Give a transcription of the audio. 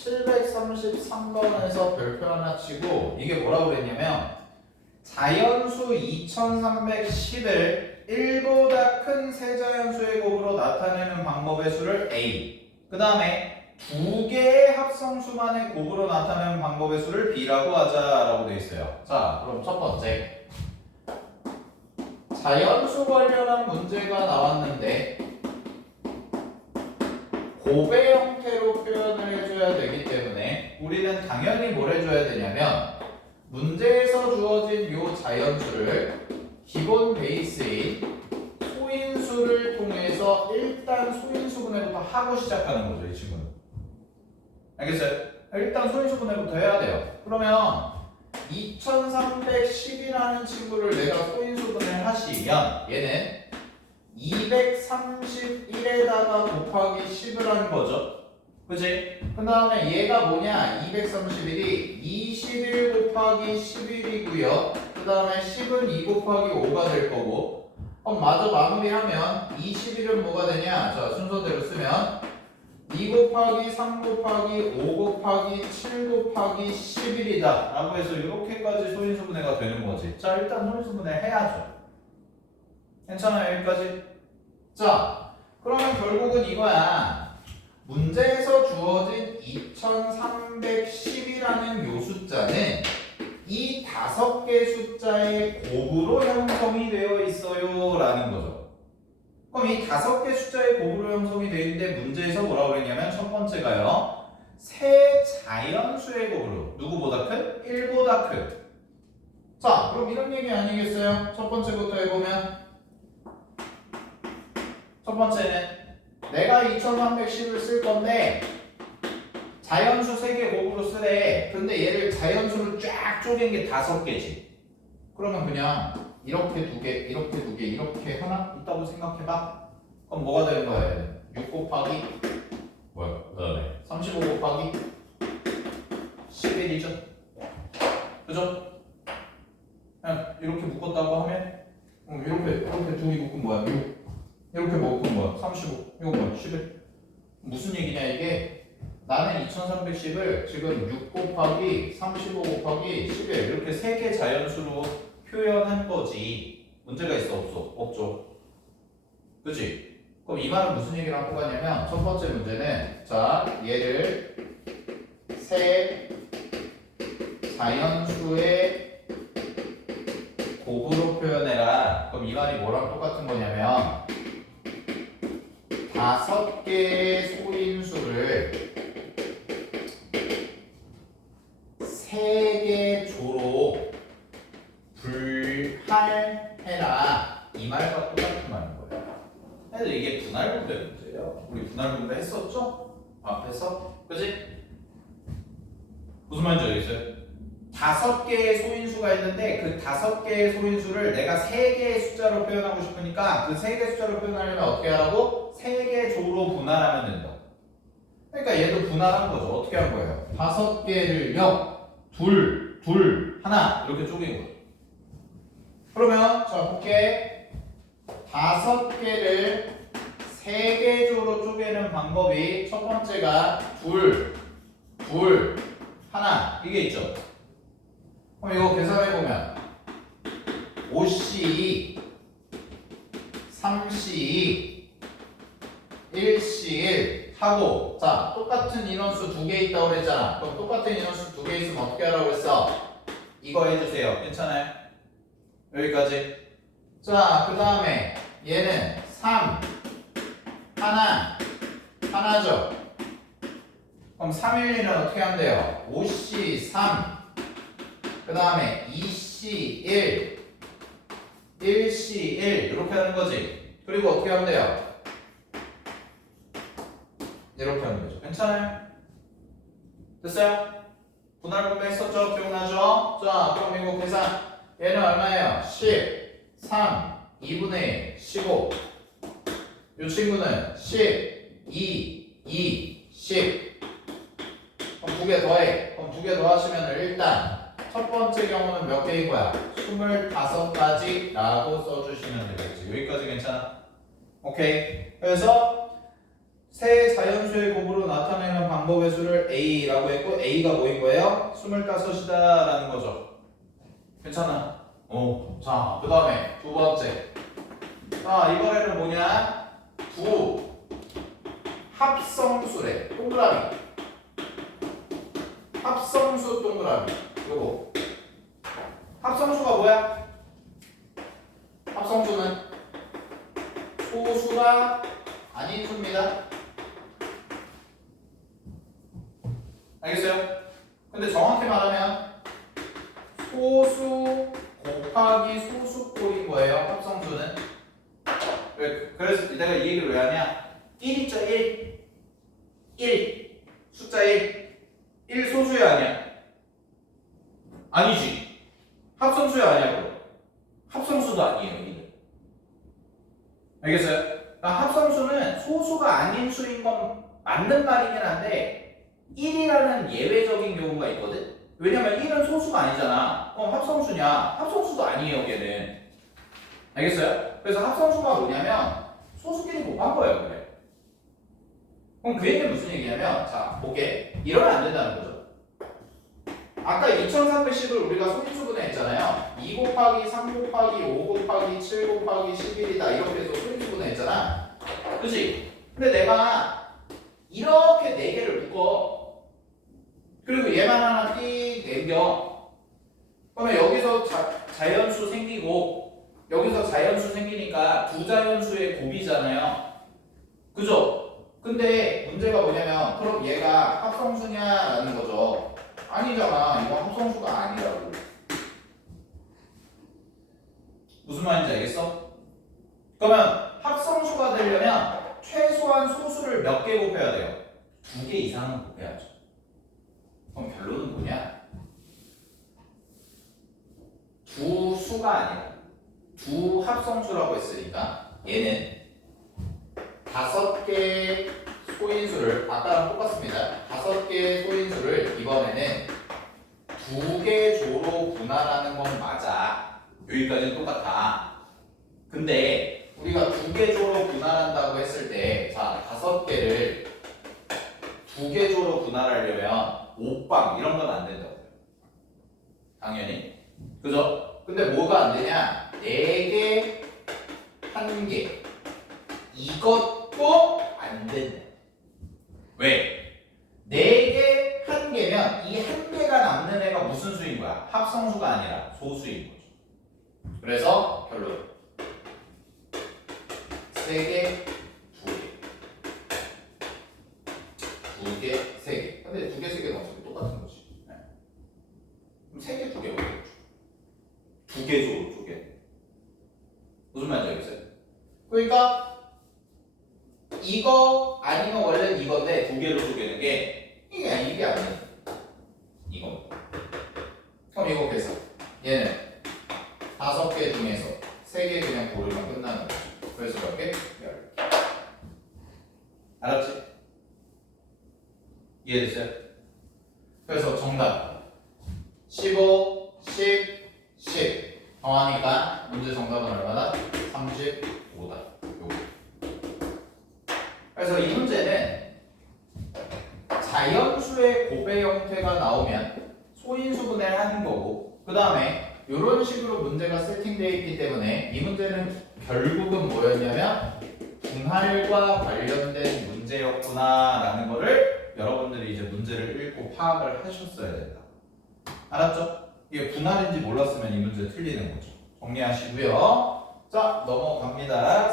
733번에서 별표 하나 치고 이게 뭐라고 그랬냐면 자연수 2310을 1보다 큰 세자연수의 곱으로 나타내는 방법의 수를 A, 그 다음에 두 개의 합성수만의 곱으로 나타내는 방법의 수를 B라고 하자라고 되어 있어요. 자, 그럼 첫 번째 자연수 관련한 문제가 나왔는데 곱의 형태로 표현을 해줘야 되기 때문에 우리는 당연히 뭘 해줘야 되냐면 문제에서 주어진 요 자연수를 기본 베이스인 소인수를 통해서 일단 소인수분해부터 하고 시작하는 거죠, 이 친구는. 알겠어요? 일단 소인수분해부터 해야 돼요. 그러면 2310이라는 친구를 내가 소인수분해를 하시면 얘는 231에다가 곱하기 10을 하는 거죠. 그치? 그 다음에 얘가 뭐냐? 231이 21 곱하기 11이고요. 그 다음에 10은 2 곱하기 5가 될 거고. 그럼 마저 마무리하면 21은 뭐가 되냐? 자, 순서대로 쓰면 2 곱하기 3 곱하기 5 곱하기 7 곱하기 11이다 라고 해서 이렇게까지 소인수분해가 되는 거지. 자, 일단 소인수분해 해야죠. 괜찮아요, 여기까지? 자, 그러면 결국은 이거야. 문제에서 주어진 2310이라는 요 숫자는 이 5개 숫자의 곱으로 형성이 되어 있어요 라는 거죠. 그럼 이 5개 숫자의 곱으로 형성이 되어 있는데 문제에서 뭐라고 그랬냐면 첫 번째가요, 세 자연수의 곱으로 누구보다 큰? 1보다 큰. 자, 그럼 이런 얘기 아니겠어요? 첫 번째부터 해보면 첫 번째는 내가 2310을 쓸 건데 자연수 3개 곱으로 쓰래. 근데 얘를 자연수로 쫙 쪼갠 게 5개지. 그러면 그냥 이렇게 2개, 이렇게 2개, 이렇게 하나 있다고 생각해봐. 그럼 뭐가 되는 거야? 6 곱하기 뭐야? 그다음에 35 곱하기 11이죠. 그죠? 그냥 이렇게 묶었다고 하면 이렇게 2개 묶으면 뭐야? 6. 이렇게 묶으면 뭐야? 35. 이거 뭐야? 11. 무슨 얘기냐 이게? 나는 2310을 지금 6 곱하기 35 곱하기 11 이렇게 3개 자연수로 표현한 거지. 문제가 있어? 없어? 없죠. 그치? 그럼 이 말은 무슨 얘기랑 똑같냐면 첫 번째 문제는 자, 얘를 세 자연수의 곱으로 표현해라. 그럼 이 말이 뭐랑 똑같은 거냐면 5개의 소인수를 3개 조로 분할해라. 이 말과 똑같은 말인 거예요. 근데 이게 분할분배 문제예요. 우리 분할분배 했었죠? 앞에서? 그지? 무슨 말인지 알겠어요? 5개의 소인수가 있는데 그 5개의 소인수를 내가 3개의 숫자로 표현하고 싶으니까 그 3개의 숫자로 표현하려면 어떻게 하라고? 3개 조로 분할하면 된다. 그러니까 얘도 분할한 거죠. 어떻게 한 거예요? 5개를요. 둘, 하나 이렇게 쪼갠 거예요. 그러면 자 볼게. 5개를 3개 조로 쪼개는 방법이 첫 번째가 둘, 하나 이게 있죠. 그럼 이거 계산해보면 5C, 3C, 1C1 하고 자 똑같은 인원수 2개 있다고 그랬잖아. 그럼 똑같은 인원수 2개 있으면 어떻게 하라고 했어? 이거 해주세요. 괜찮아요? 여기까지. 자, 그 다음에 얘는 3, 하나죠. 그럼 312는 어떻게 하면 돼요? 5C3 그 다음에 2C1 1C1 이렇게 하는 거지. 그리고 어떻게 하면 돼요? 이렇게 하는 거죠. 괜찮아요? 됐어요? 분할분배 했었죠? 기억나죠? 자, 그럼 이거 계산. 얘는 얼마예요? 10, 3, 2분의 1, 15. 이 친구는 10, 2, 10. 그럼 2개 더해. 그럼 2개 더하시면 일단 첫 번째 경우는 몇 개인 거야? 25가지 라고 써주시면 되겠지. 여기까지 괜찮아? 오케이. 그래서 세 자연수의 곱으로 나타내는 방법의 수를 A라고 했고 A가 뭐인 거예요? 25이다라는 거죠. 괜찮아? 자, 그 다음에 두 번째. 자, 이번에는 뭐냐? 두 합성수래. 동그라미. 합성수 동그라미. 요거. 합성수가 뭐야? 합성수는 소수가 아닌 수입니다. 알겠어요? 근데 정확히 말하면 소수 곱하기 소수꼴인 거예요. 합성수는. 그래서 내가 이 얘기를 왜 하냐? 1 있죠? 1 숫자 1 소수야 아니야? 아니지. 합성수야 아니야? 합성수도 아니에요. 1은. 알겠어요? 그러니까 합성수는 소수가 아닌 수인 건 맞는 말이긴 한데 1이라는 예외적인 경우가 있거든? 왜냐면 1은 소수가 아니잖아. 그럼 합성수냐? 합성수도 아니에요, 걔는. 알겠어요? 그래서 합성수가 뭐냐면 소수끼리 곱한 거예요, 그래. 그럼 그 얘기는 무슨 얘기냐면, 자, 볼게. 이러면 안 된다는 거죠. 아까 2310을 우리가 소인수분해 했잖아요. 2 곱하기 3 곱하기 5 곱하기 7 곱하기 11이다. 이렇게 해서 소인수분해 했잖아. 그치? 근데 내가 이렇게 4개를 묶어. 그리고 얘만 하나 띡 남겨. 그러면 여기서 자연수 생기고 여기서 자연수 생기니까 두 자연수의 곱이잖아요. 그죠? 근데 문제가 뭐냐면 그럼 얘가 합성수냐라는 거죠. 아니잖아. 이거 합성수가 아니라고. 무슨 말인지 알겠어? 그러면 합성수가 되려면 최소한 소수를 몇 개 곱해야 돼요? 2개 이상은 곱해야죠. 그럼 결론은 뭐냐? 두 수가 아니라 두 합성수라고 했으니까 얘는 5개의 소인수를 아까랑 똑같습니다. 5개의 소인수를 이번에는 2개 조로 분할하는 건 맞아. 여기까지는 똑같아. 근데 우리가 2개 조로 분할한다고 했을 때, 자, 5개를 2개 조로 분할하려면 옥방 이런 건 안 된다고요. 당연히. 그죠? 근데 뭐가 안 되냐? 4개, 1개. 이것도 안 된다. 왜? 4개, 1개면 이 1개가 남는 애가 무슨 수인 거야? 합성수가 아니라 소수인 거죠. 그래서 결론. 3개, 2개. 2개, 3개. 근데 2개, 3개는 어차피 똑같은 거지. 네. 그럼 3개, 2개 어디겠죠? 2개 줘, 2개. 무슨 말인지 알겠어요? 그러니까 이거 아니면 원래는 이건데 2개로 쪼개는 게 이게 아니야. 이거. 그럼 이거 계산. 얘는 5개 중에서 3개 그냥 고르면 끝나는 거죠. 그래서 몇 개? 10개. 알았지? 이해됐어요? 그래서 정답 15, 10, 10 더하니까 문제 정답은 얼마다? 35다. 그래서 이 문제는 자연수의 곱의 형태가 나오면 소인수분해를 하는 거고, 그 다음에 이런 식으로 문제가 세팅되어 있기 때문에 이 문제는 결국은 뭐였냐면 분할과 관련된 문제였구나 라는 거를 여러분들이 이제 문제를 읽고 파악을 하셨어야 된다. 알았죠? 이게 분할인지 몰랐으면 이 문제 틀리는 거죠. 정리하시고요. 자, 넘어갑니다.